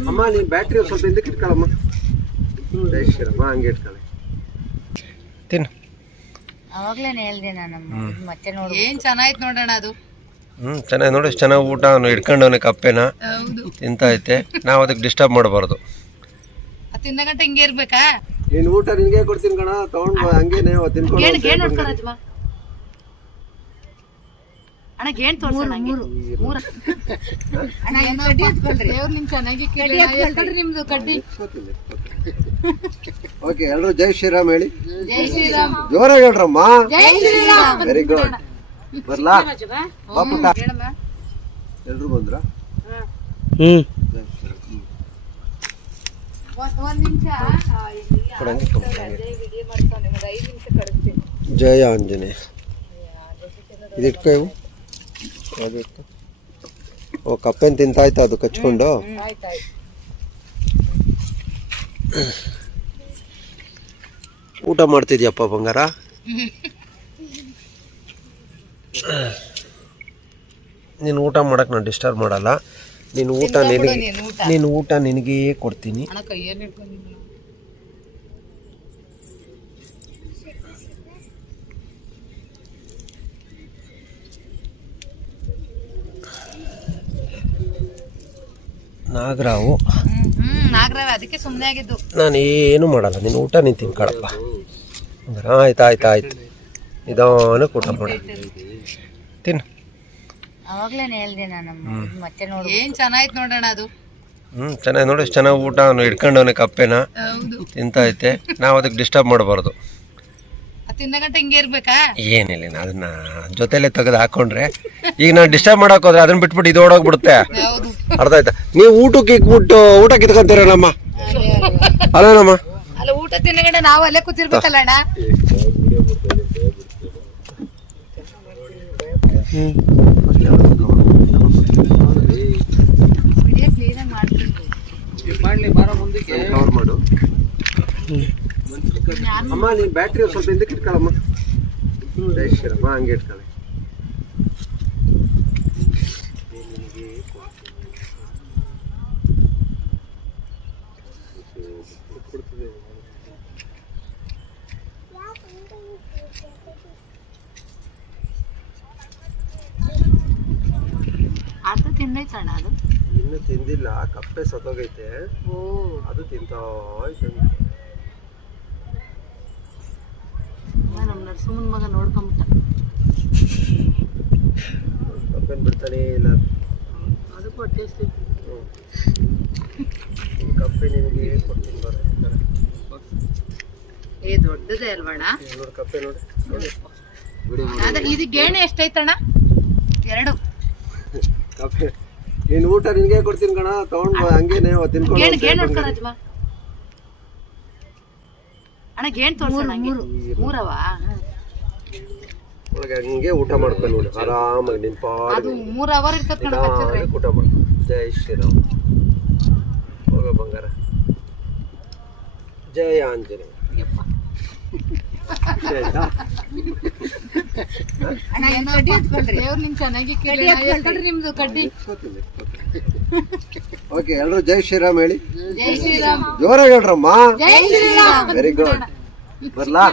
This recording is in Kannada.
ಅಮ್ಮ ನೀನು ಬ್ಯಾಟ್ರಿ ಸ್ವಲ್ಪ ಹಿಂದಕ್ಕೆ ಶ್ರೀರಾಮ ಹಂಗೆ ಇಟ್ಕೊಳ್ಳಿ ತಿನ್ನು. ಅವಾಗ್ಲೇ ಹೇಳ್ದೆ ನಾನು ಮತ್ತೆ ನೋಡಿ ಏನ್ ಚೆನ್ನಾಗಿತ್ತು ನೋಡೋಣ ಅದು? ಹ್ಞೂ ಚೆನ್ನಾಗಿ ನೋಡಿ ಚೆನ್ನಾಗಿ ಊಟ ಅವನು ಹಿಡ್ಕೊಂಡವನೆ ಕಪ್ಪೆನ. ಹೌದು. ತಿಂತೈತೆ ನಾವು ಅದಕ್ಕೆ ಡಿಸ್ಟರ್ಬ್ ಮಾಡಬಾರ್ದು. ತಿನ್ನ ಗಂಟೆ ಹಿಂಗೆ ಇರ್ಬೇಕಾ? ನೀನ್ ಊಟ ನಿನ್ಗೆ ಕೊಡ್ತೀನಿ ಕಣ ತಗೊಂಡ್ ಹಂಗೇನೆ ತಿನ್ಕೊಂಡು ತೋರ್ಸೋಣ ಮೂರ ದೇವ್ರು ನಿಮ್ ಚೆನ್ನಾಗಿ ಕೇಳಿ ನಿಮ್ದು ಕಡ್ಡಿ. ಓಕೆ ಎಲ್ರು ಜೈ ಶ್ರೀರಾಮ್ ಹೇಳಿ. ಜೋರಾಗಿ ಹೇಳ್ರಮ್ಮ. ವೆರಿ ಗುಡ್ ಬರ್ಲಾ? ಎಲ್ರು ಬಂದ್ರ? ಜಯ ಆಂಜನೇಯ. ಇದಿಟ್ಕೋ ಇವು? ಅದು ಇಟ್ಕೋ ಓ ಕಪ್ಪೆನ್ ತಿಂತಾಯ್ತಾ ಅದು ಕಚ್ಕೊಂಡು? ಊಟ ಮಾಡ್ತಿದ್ಯಪ್ಪ ಬಂಗಾರ? ನೀನು ಊಟ ಮಾಡಕ್ ನಾನು ಡಿಸ್ಟರ್ಬ್ ಮಾಡಲ್ಲ. ನೀನು ಊಟ ನಿನಗೆ ನೀನು ಊಟ. ನಿನಗೇ ಕೊಡ್ತೀನಿ. ನಾಗರಾವು. ನಾಗರಾವೆ ಅದಕ್ಕೆ ಸುಮ್ಮನೆ ಆಗಿದ್ದು. ನಾನು ಏನು ಮಾಡಲ್ಲ ನೀನು ಊಟ ನೀನು ತಿನ್ಕೊಳಪ್ಪ ಆಯ್ತು ಆಯ್ತು ಆಯ್ತು. ನಿಧಾನಕ್ಕೆ ಊಟ ಮಾಡು. ತಿನ್ನು. ಅವಾಗ್ಲೇನೆ ಹೇಳ್ದೆ ನಾನು ಮತ್ತೆ ನೋಡಿ ಏನು ಚೆನ್ನಾಗಿತ್ತು ನೋಡೋಣ ಅದು? ಹ್ಞೂ ಚೆನ್ನಾಗಿ ನೋಡಿ ಎಷ್ಟು ಚೆನ್ನಾಗಿ ಊಟ ಅವನು ಹಿಡ್ಕೊಂಡವನೆ ಕಪ್ಪೆನ. ಹೌದು. ತಿಂತೈತೆ ನಾವು ಅದಕ್ಕೆ ಡಿಸ್ಟರ್ಬ್ ಮಾಡಬಾರ್ದು. ಅದ್ ಗಂಟೆ ಹಿಂಗೆ ಇರ್ಬೇಕಾ? ಏನಿಲ್ಲ ಅದನ್ನ ಜೊತೆಲೆ ತೆಗೆದು ಹಾಕೊಂಡ್ರೆ ಈಗ ನಾನು ಡಿಸ್ಟರ್ಬ್ ಮಾಡಕ್ ಹೋದ್ರೆ ಅದನ್ನ ಬಿಟ್ಬಿಟ್ಟು ಇದು ಓಡೋಗ್ಬಿಡುತ್ತೆ. ಅರ್ಥ ಆಯ್ತಾ ನೀವು ಊಟಕ್ಕೆ ಇಕ್ಬಿಟ್ಟು ಊಟ ಕಿತ್ಕೊಂತೀರಣ್ಣಮ್ಮ ಅಲ್ಲನಮ್ಮ ಅಲ್ಲ ಊಟ ತಿಂದ ನಾವು ಅಲ್ಲೇ ಕೂತಿರ್ಬೇಕಲ್ಲ ಅಣ್ಣ. ಅಮ್ಮ ನೀನ್ ಬ್ಯಾಟ್ರಿ ಸ್ವಲ್ಪ ಹಿಂದಕ್ಕೆ ಇಟ್ಕೊಳ್ಳಮ್ಮ ಹಂಗೆ ಇಟ್ಕೊಳ್ಳಿ. ಅರ್ಧ ತಿನ್ನೈತಣ್ಣ ಅದು? ಇನ್ನು ತಿಂದಿಲ್ಲ ಕಪ್ಪೆ ಸತ್ತೋಗೈತೆ. ಓ. ಅದು ತಿಂತಾ ನಮ್ಮ ನರಸಿಂಹನ ಮಗ ನೋಡ್ಕೊಂಬಿಟ್ಟ. ನಿಮಗೆ ಕೊಡ್ತೀನಿ ಏ ದೊಡ್ಡದೇ ಅಲ್ವಣ್ಣ? ನೋಡಿ ಕಪ್ಪೆ ನೋಡಿ. ಅದ ಇದು ಗೇಣೆ ಎಷ್ಟೈತಣ್ಣ? ಎರಡು. ಕಪ್ಪೆ. ನೀನು ಊಟ ನಿನಗೆ ಕೊಡ್ತೀನಿ ಕಣ ತಗೊಂಡು ಹಂಗೇನೆ ತಿನ್ಕೊಂಡು ಗೇಣ್ ಗೇಣ್ ನೋಡ್ಕೊ ರಾಜಮ್ಮ. ಅಣ್ಣ ಗೇಣ್ ತೋರ್ಸೋಣ ಹಂಗೆ ಮೂರವ? ಒಳಗೆ ಹಂಗೆ ಊಟ ಮಾಡ್ಕೊಂಡು ನೋಡಿ ಆರಾಮಾಗಿ ನಿನ್ ಅದು ಪಾಡಿಗೆ ಮೂರ್ ಅವರ್ ಇರ್ತದ ಕಣ ಊಟ ಮಾಡು ಜೈ ಶ್ರೀರಾಮ್ ಹೋಗ ಬಂಗಾರ ಜಯ ಆಂಜನೇಯ ಯಪ್ಪ. ಖುಷಿ ಆಯ್ತಾ ಅಣ್ಣ ಏನ್ ಕಡ್ಡಿ ಹತ್ಕೊಳ್ರಿ ದೇವ್ರು ನಿಮ್ ಚೆನ್ನಾಗಿ ಕೇಳಿ ಹೇಳ್ಕೊಳ್ರಿ ನಿಮ್ದು ಕಡ್ಡಿ. ಓಕೆ ಎಲ್ರು ಜೈ ಶ್ರೀರಾಮ್ ಹೇಳಿ. ಜೈ ಶ್ರೀರಾಮ್. ಜೋರಾಗಿ ಹೇಳ್ರಮ್ಮ. ಜೈ ಶ್ರೀರಾಮ್. ವೆರಿ ಗುಡ್ ಬರ್ಲಾ?